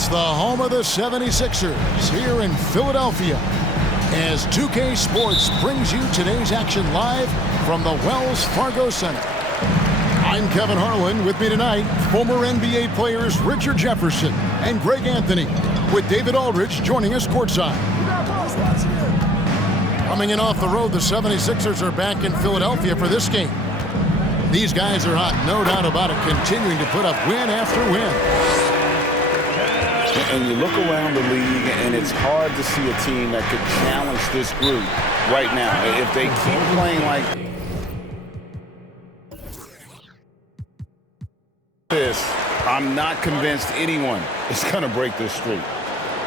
It's the home of the 76ers here in Philadelphia as 2K Sports brings you today's action live from the Wells Fargo Center. I'm Kevin Harlan. With me tonight, former NBA players Richard Jefferson and Greg Anthony, with David Aldridge joining us courtside. Coming in off the road, the 76ers are back in Philadelphia for this game. These guys are hot, no doubt about it, continuing to put up win after win. And you look around the league, and it's hard to see a team that could challenge this group right now. If they keep playing like this, I'm not convinced anyone is going to break this streak.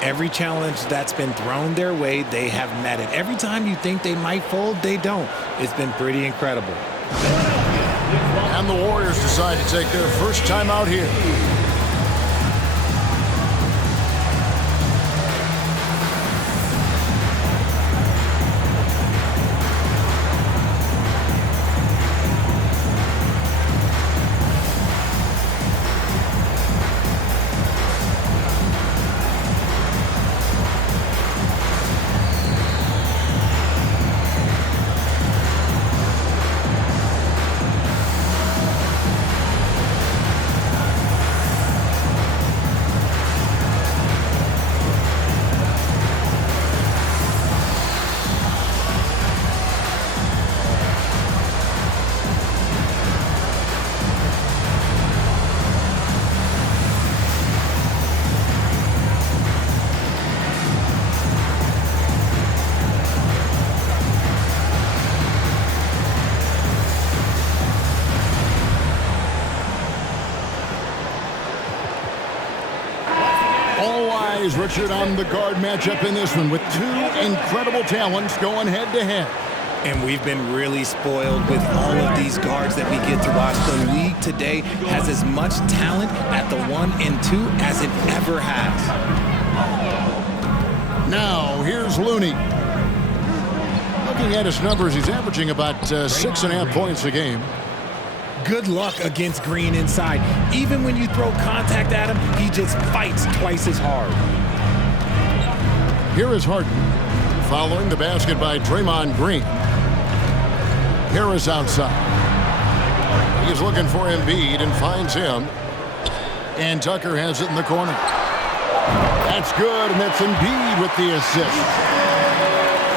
Every challenge that's been thrown their way, they have met it. Every time you think they might fold, they don't. It's been pretty incredible. And the Warriors decide to take their first time out here. All eyes, Richard, on the guard matchup in this one with two incredible talents going head-to-head. And we've been really spoiled with all of these guards that we get to watch. The league today has as much talent at the 1 and 2 as it ever has. Now, here's Looney. Looking at his numbers, he's averaging about 6.5 points a game. Good luck against Green inside. Even when you throw contact at him, he just fights twice as hard. Here is Harden, following the basket by Draymond Green. Harris outside. He's looking for Embiid and finds him. And Tucker has it in the corner. That's good, and that's Embiid with the assist.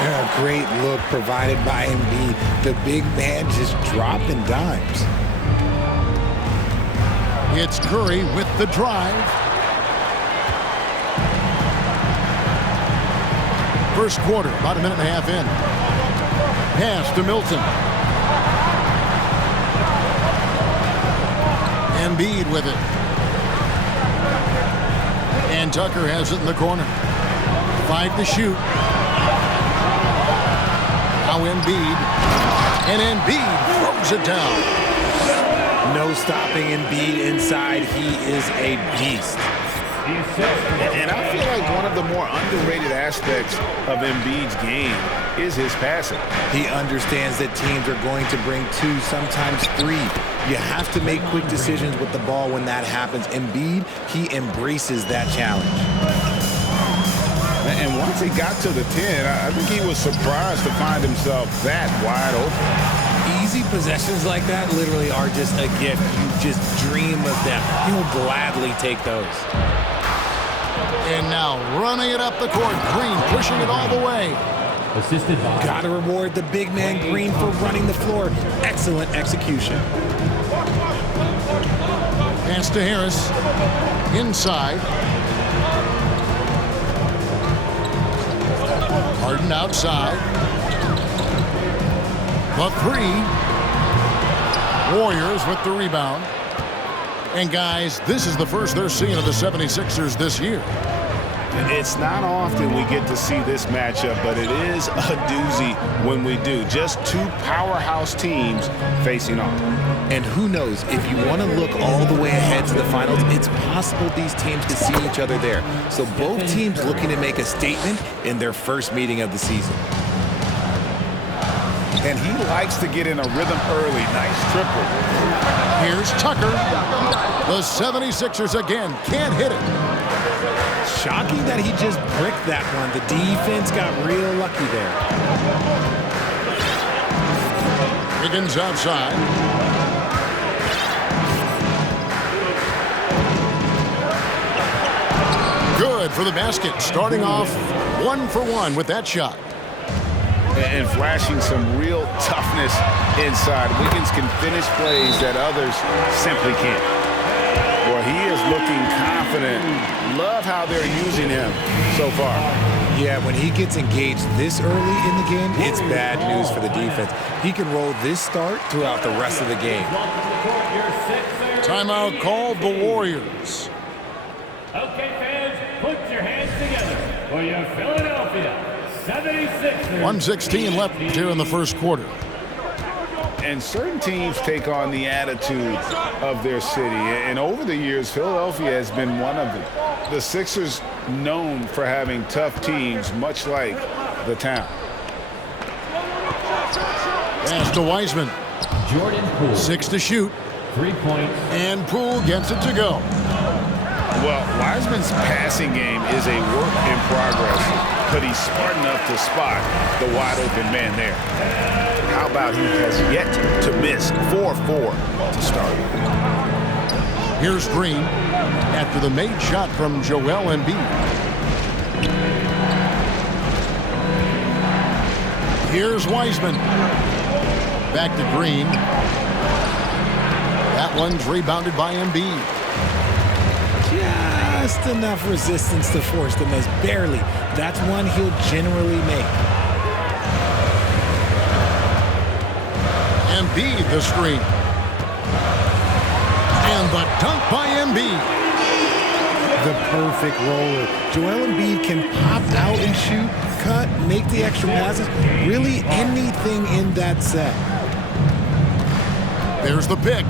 Yeah, great look provided by Embiid. The big man just dropping dimes. It's Curry with the drive. First quarter, about a minute and a half in. Pass to Milton. Embiid with it. And Tucker has it in the corner. 5 to shoot. Now Embiid. And Embiid throws it down. No stopping Embiid inside. He is a beast. And I feel like one of the more underrated aspects of Embiid's game is his passing. He understands that teams are going to bring 2, sometimes 3. You have to make quick decisions with the ball when that happens. Embiid, he embraces that challenge. And once he got to the 10, I think he was surprised to find himself that wide open. Easy possessions like that literally are just a gift. You just dream of them. He'll gladly take those. And now running it up the court, Green pushing it all the way. Assisted by. Gotta reward the big man Green for running the floor. Excellent execution. Pass to Harris. Inside. Harden outside. The 3. Warriors with the rebound. And guys, this is the first they're seeing of the 76ers this year. It's not often we get to see this matchup, but it is a doozy when we do. Just 2 powerhouse teams facing off. And who knows, if you want to look all the way ahead to the finals, it's possible these teams could see each other there. So both teams looking to make a statement in their first meeting of the season. And he likes to get in a rhythm early. Nice triple. Here's Tucker. The 76ers again can't hit it. Shocking that he just bricked that one. The defense got real lucky there. Higgins outside. Good for the basket. Starting off 1 for 1 with that shot. And flashing some real toughness inside. Wiggins can finish plays that others simply can't. Well, he is looking confident. Love how they're using him so far. Yeah, when he gets engaged this early in the game, it's bad news for the defense. He can roll this start throughout the rest of the game. Timeout called the Warriors. Okay, fans, put your hands together for your Philadelphia 76ers. 1:16 left here in the first quarter. And certain teams take on the attitude of their city. And over the years, Philadelphia has been one of them. The Sixers known for having tough teams, much like the town. Pass to Wiseman. Jordan Poole. 6 to shoot. 3 points. And Poole gets it to go. Well, Wiseman's passing game is a work in progress, but he's smart enough to spot the wide open man there. How about he has yet to miss 4-4 to start. Here's Green after the made shot from Joel Embiid. Here's Wiseman. Back to Green. That one's rebounded by Embiid. Just enough resistance to force the miss. Barely. That's one he'll generally make. Embiid the screen. And the dunk by Embiid. The perfect roller. Joel Embiid can pop out and shoot, cut, make the extra passes. Really anything in that set. There's the pick.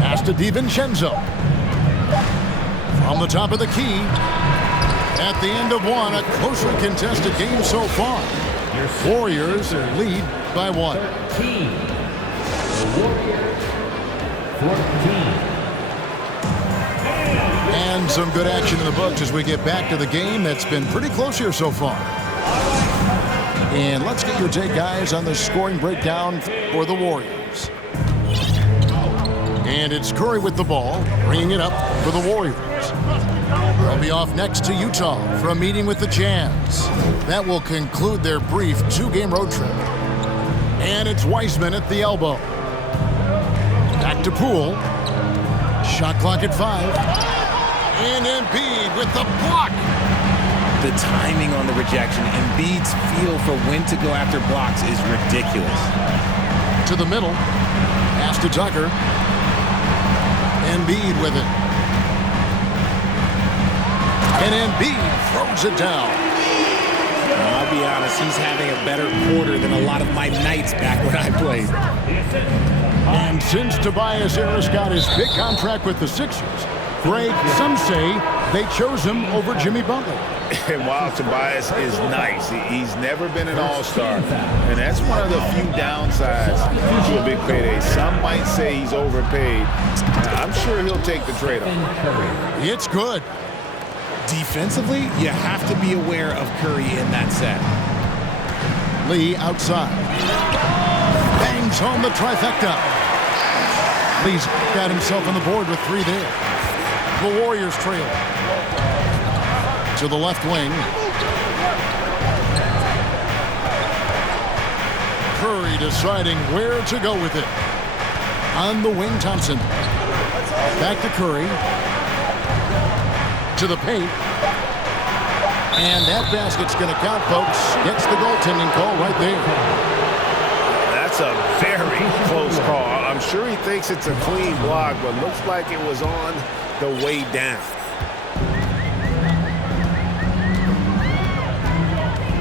Pass to DiVincenzo. From the top of the key. At the end of one, a closely contested game so far. Warriors lead by 1. 13. The Warriors 14. And some good action in the books as we get back to the game that's been pretty close here so far. And let's get your take, guys, on the scoring breakdown for the Warriors. And it's Curry with the ball, bringing it up for the Warriors. They'll be off next to Utah for a meeting with the Jazz. That will conclude their brief 2-game road trip. And it's Wiseman at the elbow. Back to Poole. Shot clock at 5. And Embiid with the block. The timing on the rejection, Embiid's feel for when to go after blocks is ridiculous. To the middle. Pass to Tucker. Embiid with it. And Embiid throws it down. I'll be honest, he's having a better quarter than a lot of my nights back when I played. And since Tobias Harris got his big contract with the Sixers, Greg, some say they chose him over Jimmy Butler. And while Tobias is nice, he's never been an all-star. And that's one of the few downsides to a big payday. Some might say he's overpaid. I'm sure he'll take the trade-off. It's good. Defensively, you have to be aware of Curry in that set. Lee outside. Bangs home the trifecta. Lee's got himself on the board with 3 there. The Warriors trail. To the left wing. Curry deciding where to go with it. On the wing, Thompson. Back to Curry. To the paint. And that basket's going to count, folks. Gets the goaltending call right there. That's a very close call. I'm sure he thinks it's a clean block, but looks like it was on the way down.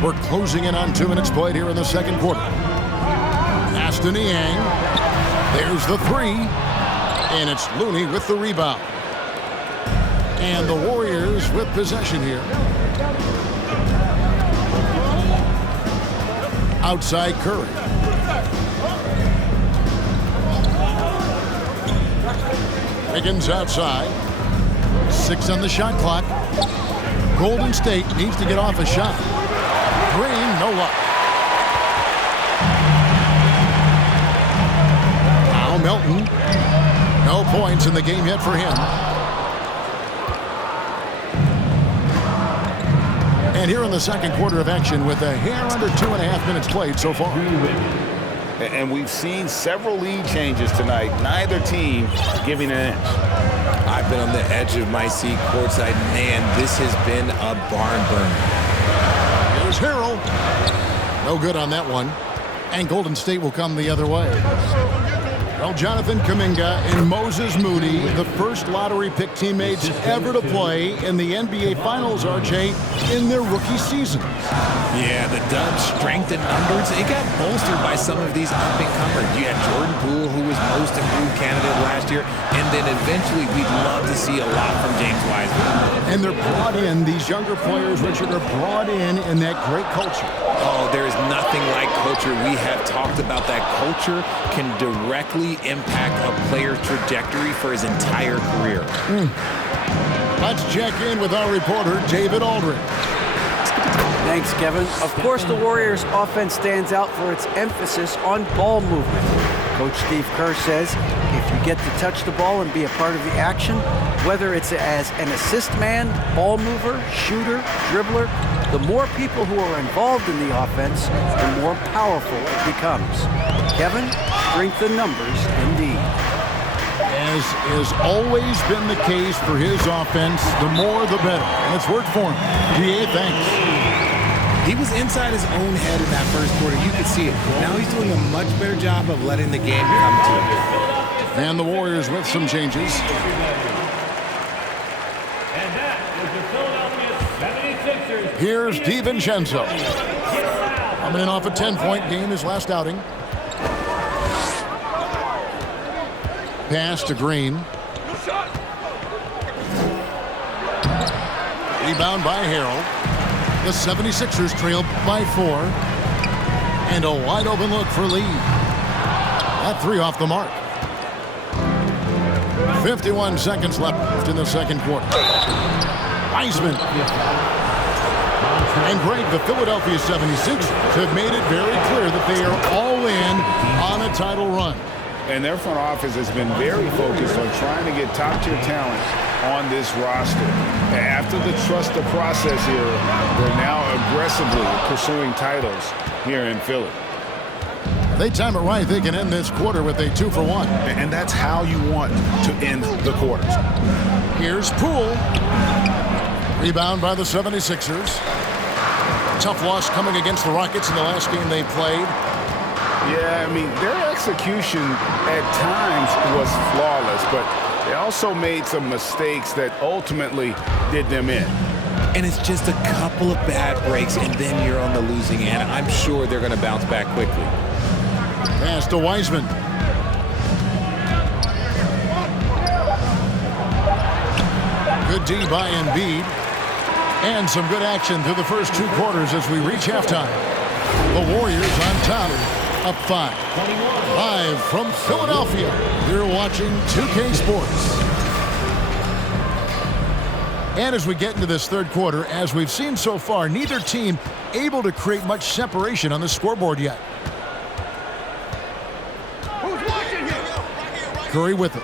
We're closing in on 2 minutes played here in the second quarter. Pass to Niang. There's the 3. And it's Looney with the rebound. And the Warriors with possession here. Outside Curry. Higgins outside. 6 on the shot clock. Golden State needs to get off a shot. Green, no luck. Now Melton. No points in the game yet for him. And here in the second quarter of action with a hair under 2.5 minutes played so far. And we've seen several lead changes tonight. Neither team giving an inch. I've been on the edge of my seat courtside. Man, this has been a barn burner. Here's Harrell. No good on that one. And Golden State will come the other way. Well, Jonathan Kuminga and Moses Moody, the first lottery pick teammates ever to play in the NBA Finals, RJ, in their rookie season. Yeah, the Dubs' strength in numbers, it got bolstered by some of these up-and-comers. You had Jordan Poole, who was most improved candidate last year, and then eventually we'd love to see a lot from James Wiseman. And they're brought in, these younger players, Richard, are brought in that great culture. Oh, there is nothing like culture. We have talked about that culture can directly impact a player's trajectory for his entire career. Let's check in with our reporter, David Aldridge. Thanks, Kevin. Of course, the Warriors' offense stands out for its emphasis on ball movement. Coach Steve Kerr says if you get to touch the ball and be a part of the action, whether it's as an assist man, ball mover, shooter, dribbler, the more people who are involved in the offense, the more powerful it becomes. Kevin, strength in numbers indeed. As has always been the case for his offense, the more the better. And it's worked for him. DA, thanks. He was inside his own head in that first quarter. You could see it. Now he's doing a much better job of letting the game come to him. And the Warriors with some changes. And that was the Philadelphia 76ers. Here's DiVincenzo. Coming in off a 10-point game his last outing. Pass to Green. Rebound by Harrell. The 76ers trail by 4. And a wide open look for Lee. That 3 off the mark. 51 seconds left in the second quarter. Wiseman. And Greg, the Philadelphia 76ers have made it very clear that they are all in on a title run. And their front office has been very focused on trying to get top-tier talent on this roster. After the trust the process era, they're now aggressively pursuing titles here in Philly. They time it right, they can end this quarter with a 2-for-1. And that's how you want to end the quarters. Here's Poole. Rebound by the 76ers. Tough loss coming against the Rockets in the last game they played. Yeah, I mean, their execution at times was flawless, but they also made some mistakes that ultimately did them in. And it's just a couple of bad breaks, and then you're on the losing end. I'm sure they're going to bounce back quickly. Pass to Wiseman. Good D by Embiid. And some good action through the first 2 quarters as we reach halftime. The Warriors on top, up 5. Live from Philadelphia, you're watching 2K Sports. And as we get into this third quarter, as we've seen so far, neither team able to create much separation on the scoreboard yet. Curry with it.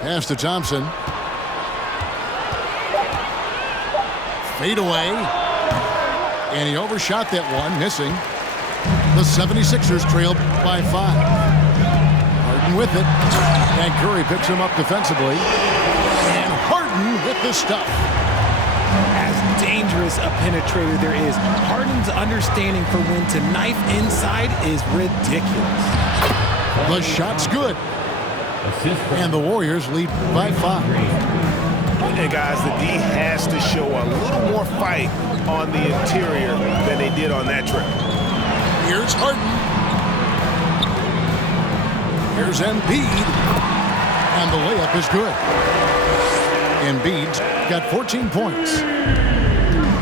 Pass to Thompson. Fade away. And he overshot that one, missing. The 76ers trailed by 5. Harden with it. And Curry picks him up defensively. And Harden with the stuff. As dangerous a penetrator there is, Harden's understanding for when to knife inside is ridiculous. The shot's good. And the Warriors lead by 5. And guys, the D has to show a little more fight on the interior than they did on that trip. Here's Harden. Here's Embiid. And the layup is good. Embiid's got 14 points.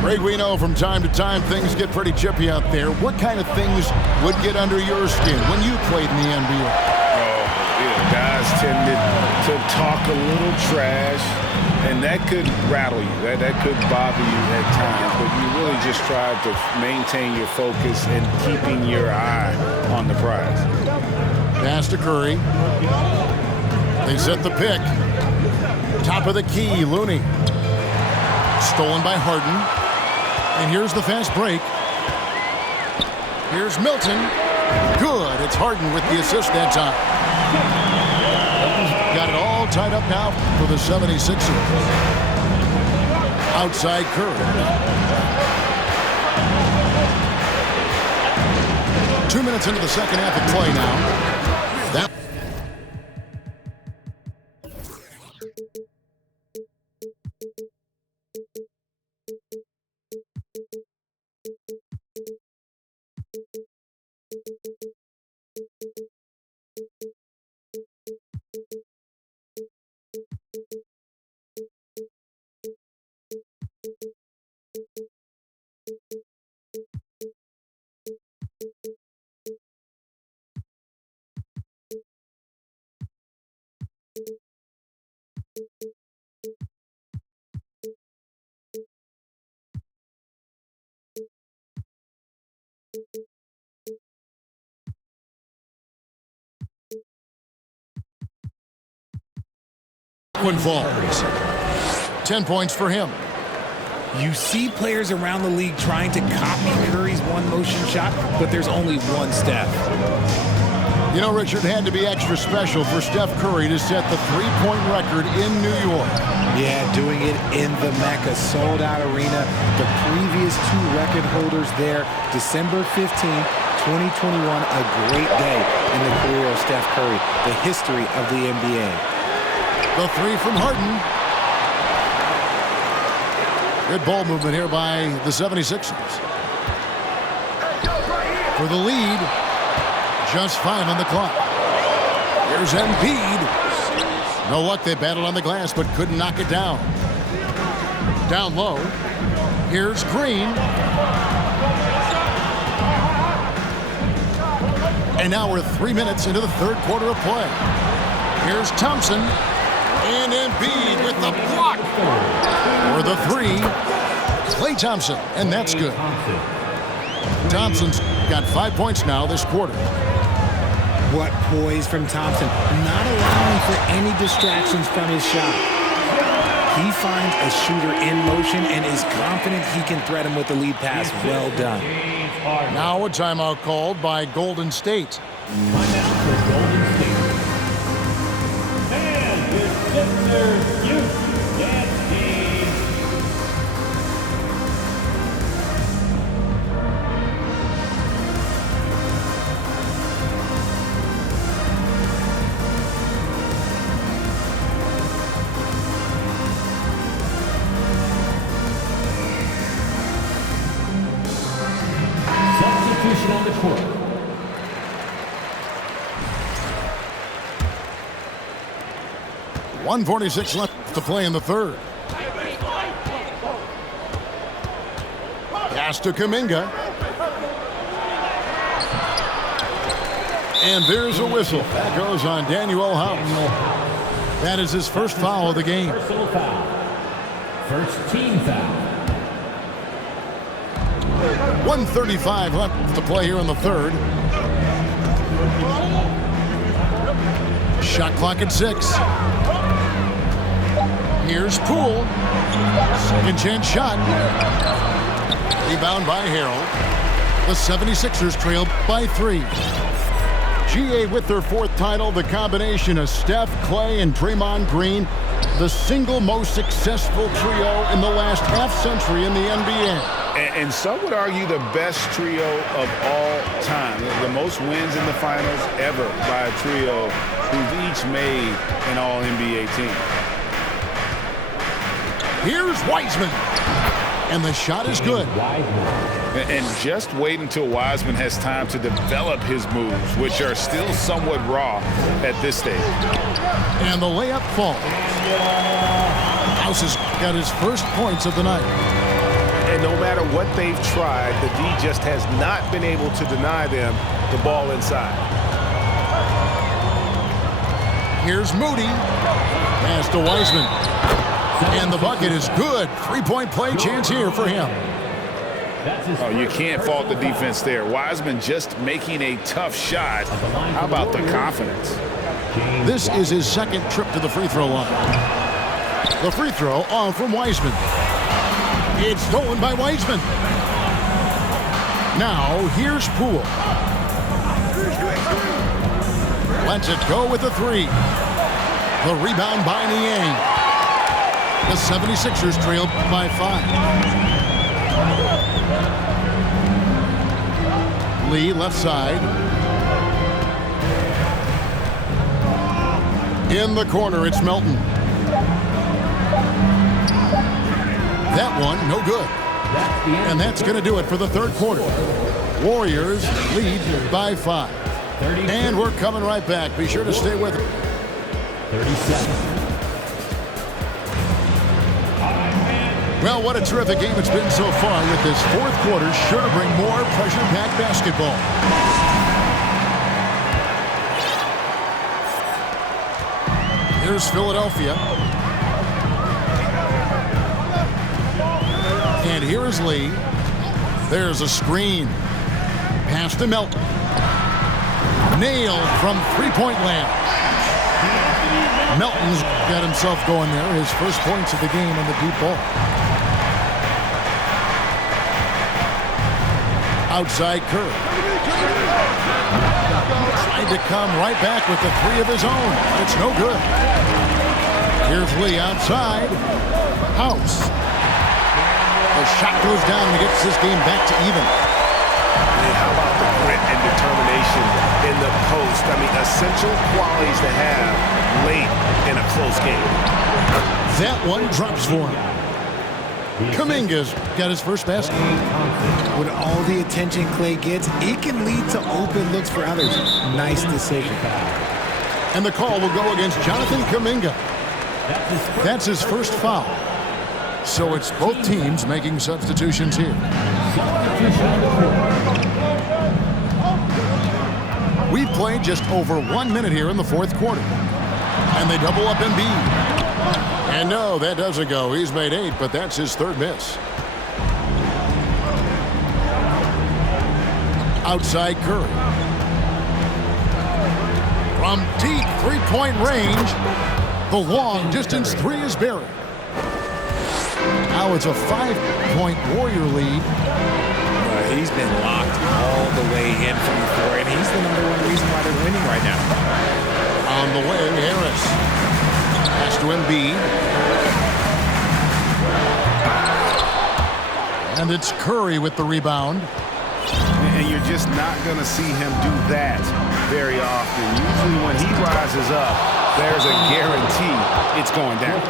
Greg, we know from time to time things get pretty chippy out there. What kind of things would get under your skin when you played in the NBA? Guys tended to talk a little trash, and that could rattle you. That could bother you at times, but you really just tried to maintain your focus and keeping your eye on the prize. Pass to Curry. They set the pick. Top of the key, Looney. Stolen by Harden. And here's the fast break. Here's Milton. Good. It's Harden with the assist that time. Got it all tied up now for the 76ers. Outside Curry. 2 minutes into the second half of play now. That one falls. 10 points for him. You see players around the league trying to copy Curry's one-motion shot, but there's only one Steph. You know, Richard, had to be extra special for Steph Curry to set the three-point record in New York. Yeah, doing it in the Mecca sold-out arena. The previous two record holders there, December 15th, 2021, a great day in the career of Steph Curry, the history of the NBA. The three from Harden. Good ball movement here by the 76ers. For the lead, just 5 on the clock. Here's Embiid. No luck, they battled on the glass, but couldn't knock it down. Down low. Here's Green. And now we're 3 minutes into the third quarter of play. Here's Thompson. And Embiid with the block. For the three, Klay Thompson, and that's good. Thompson's got 5 points now this quarter. What poise from Thompson, not allowing for any distractions from his shot. He finds a shooter in motion and is confident he can threat him with the lead pass. Well done. Now a timeout called by Golden State. Timeout for Golden State. And the Sixers youth dance team. Substitution on the court. .146 left to play in the third. Pass to Kuminga. And there's a whistle. That goes on Daniel House. That is his first foul of the game. Personal foul. First team foul. 1:35 left to play here in the third. Shot clock at 6. Here's Poole. Second chance shot. Rebound by Harrell. The 76ers trail by 3. GA with their 4th title, the combination of Steph, Klay, and Draymond Green, the single most successful trio in the last half-century in the NBA. And some would argue the best trio of all time. The most wins in the finals ever by a trio who've each made an All-NBA team. Here's Wiseman. And the shot is good. And just wait until Wiseman has time to develop his moves, which are still somewhat raw at this stage. And the layup falls. House has got his first points of the night. And And no matter what they've tried, the D just has not been able to deny them the ball inside. Here's Moody. Pass to Wiseman. And the bucket is good. Three-point play chance here for him. Oh, you can't fault the defense there. Wiseman just making a tough shot. How about the confidence? This is his second trip to the free throw line. The free throw on from Wiseman. It's stolen by Wiseman. Now here's Poole. Lets it go with the three. The rebound by Niang. The 76ers trailed by 5. Lee left side. In the corner, it's Melton. That one, no good. And that's going to do it for the third quarter. Warriors lead by 5. And we're coming right back. Be sure to stay with us. 37. Well, what a terrific game it's been so far, with this fourth quarter sure to bring more pressure-packed basketball. Here's Philadelphia. And here is Lee. There's a screen. Pass to Melton. Nailed from three-point land. Melton's got himself going there. His first points of the game on the deep ball. Outside Curry. Tried to come right back with the three of his own. It's no good. Here's Lee outside. House. The shot goes down and gets this game back to even. And how about the grit and determination in the post? I mean, essential qualities to have late in a close game. That one drops for him. Kuminga's got his first basket. With all the attention Clay gets, it can lead to open looks for others. Nice decision. And the call will go against Jonathan Kuminga. That's his first foul. So it's both teams making substitutions here. We've played just over 1 minute here in the fourth quarter. And they double up Embiid. And no, that doesn't go. He's made 8, but that's his third miss. Outside Curry. From deep three-point range, the long distance three is buried. Now it's a 5-point Warrior lead. He's been locked all the way in from the floor, and he's the #1 reason why they're winning right now. On the wing, Harris. Pass to Embiid. And it's Curry with the rebound. And you're just not going to see him do that very often. Usually when he rises up, there's a guarantee it's going down.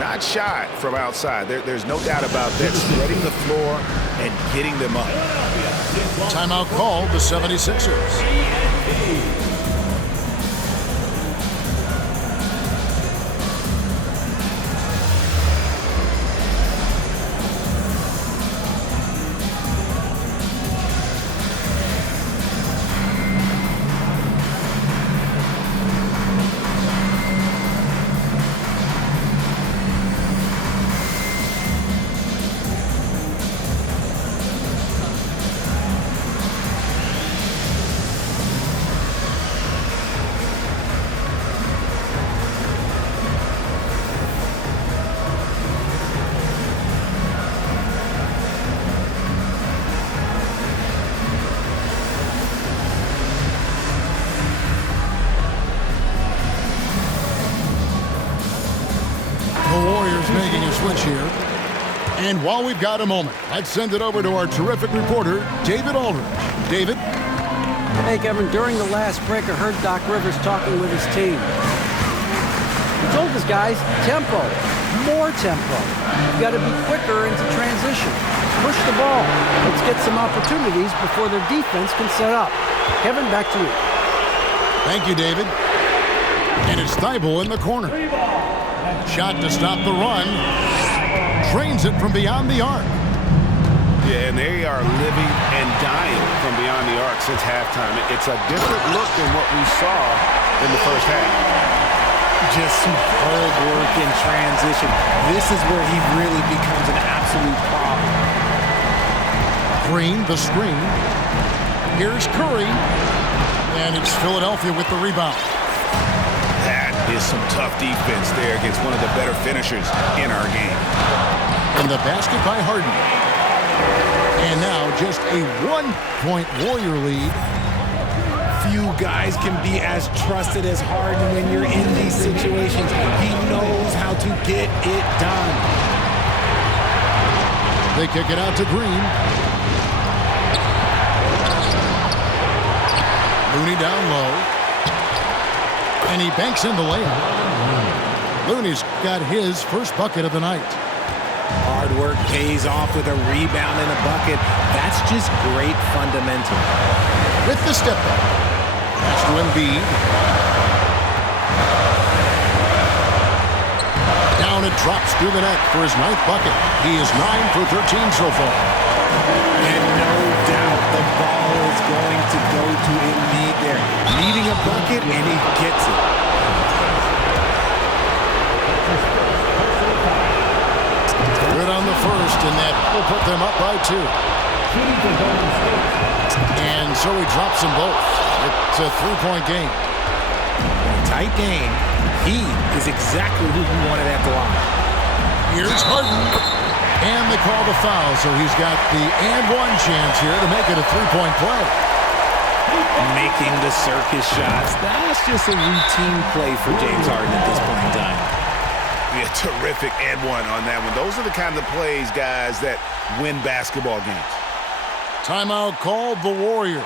Not shot from outside. There's no doubt about that. Spreading the floor and getting them up. Timeout called the 76ers. Making a switch here. And while we've got a moment, let's send it over to our terrific reporter, David Aldridge. David? Hey, Kevin, during the last break, I heard Doc Rivers talking with his team. He told his guys, tempo, more tempo. You got to be quicker into transition. Push the ball. Let's get some opportunities before their defense can set up. Kevin, back to you. Thank you, David. And it's Thibault in the corner. Shot to stop the run. Drains it from beyond the arc. Yeah, and they are living and dying from beyond the arc since halftime. It's a different look than what we saw in the first half. Just superb work in transition. This is where he really becomes an absolute problem. Green, the screen. Here's Curry. And it's Philadelphia with the rebound. That is some tough defense there against one of the better finishers in our game. And the basket by Harden. And now just a 1-point Warrior lead. Few guys can be as trusted as Harden when you're in these situations. He knows how to get it done. They kick it out to Green. Looney down low. And he banks in the layup. Looney's got his first bucket of the night. Hard work pays off with a rebound and a bucket. That's just great fundamental. With the step back. Pass to Embiid. Down it drops through the net for his 9th bucket. He is 9 for 13 so far. And no doubt the ball is going to go to Embiid there. Needing a bucket, and he gets it. Good on the first, and that will put them up by 2. And so he drops them both. It's a 3-point game. Tight game. He is exactly who you wanted at the line. Here's Harden. And they call the foul, so he's got the and-one chance here to make it a 3-point play. Making the circus shots. That's just a routine play for James Harden at this point in time. Yeah, terrific and one on that one. Those are the kind of plays, guys, that win basketball games. Timeout called the Warriors.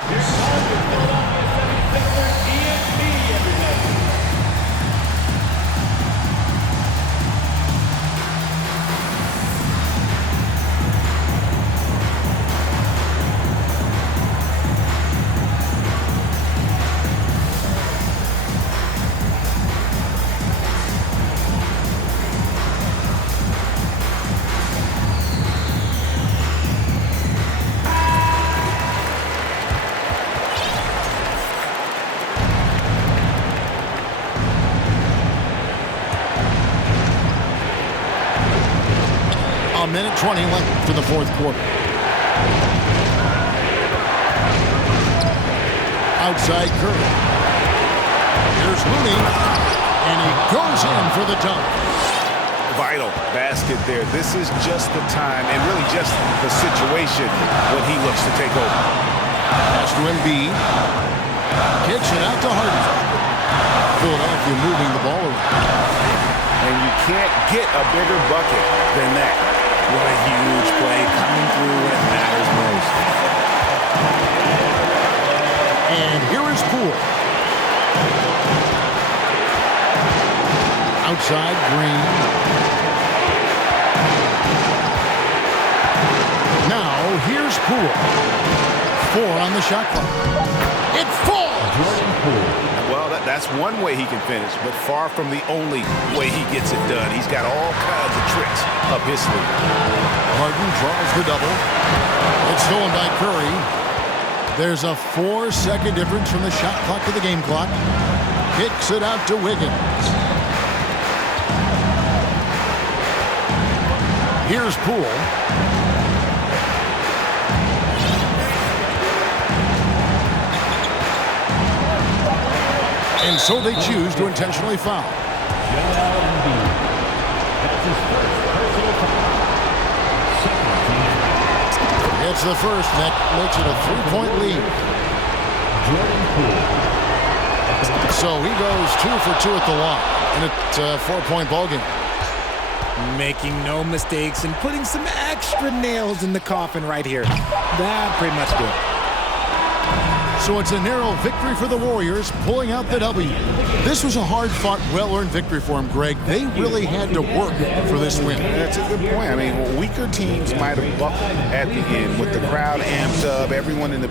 A minute 20 left for the fourth quarter. Outside Curry. Here's Looney. And he goes in for the dunk. Vital basket there. This is just the time and really just the situation when he looks to take over. Pass to Embiid. Kicks it out to Harden. Philadelphia moving the ball around. And you can't get a bigger bucket than that. What a huge play coming through when it matters most. And here is Poole. Outside Green. Now here's Poole. 4 on the shot clock. It falls! Jordan Poole. Well, that's one way he can finish, but far from the only way he gets it done. He's got all kinds of tricks up his sleeve. Harden draws the double. It's stolen by Curry. There's a 4-second difference from the shot clock to the game clock. Kicks it out to Wiggins. Here's Poole. And so they choose to intentionally foul. It's the first, and that makes it a 3-point lead. So he goes 2 for 2 at the line, and it's a 4-point ball game. Making no mistakes and putting some extra nails in the coffin right here. That pretty much good. So it's a narrow victory for the Warriors, pulling out the W. This was a hard-fought, well-earned victory for them, Greg. They really had to work for this win. That's a good point. I mean, weaker teams might have buckled at the end with the crowd amped up, everyone in the